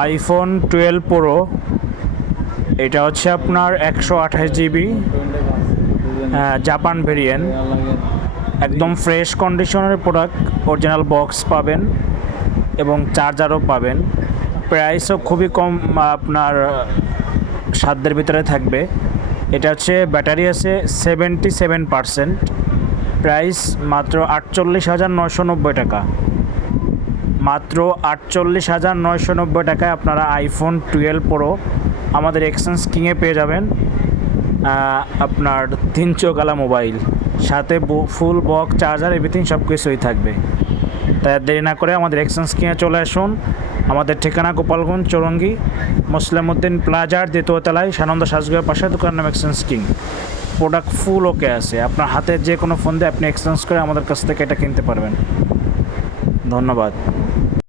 IPhone 12 pro, এটা হচ্ছে আপনার 128 জিবি জাপান ভেরিয়েন্ট, একদম ফ্রেশ কন্ডিশনের প্রোডাক্ট, অরিজিনাল বক্স পাবেন এবং চার্জারও পাবেন। প্রাইসও খুবই কম, আপনার সাধ্যের ভিতরে থাকবে। এটা হচ্ছে ব্যাটারি আছে 77%, প্রাইস মাত্র 48,990 টাকা। মাত্র 48,990 টাকায় আপনারা আইফোন 12 প্রো আমাদের এক্সচেঞ্জ কিংয়ে পেয়ে যাবেন। আপনার 3 চৌকালা মোবাইল, সাথে ফুল বক্স, চার্জার, এভরিথিং সব কিছুই থাকবে। তাই দেরি না করে আমাদের এক্সচেঞ্জ কিংয়ে চলে আসুন। আমাদের ঠিকানা গোপালগঞ্জ চৌরঙ্গি মুসলিম উদ্দিন প্লাজার 2য় তলায় সানন্দ সাজগোয়ের পাশে দোকান নাম এক্সচেঞ্জ কিং। প্রোডাক্ট ফুল ওকে আছে, আপনার হাতে যে কোনো ফোন দিয়ে আপনি এক্সচেঞ্জ করে আমাদের কাছ থেকে এটা কিনতে পারবেন। ধন্যবাদ।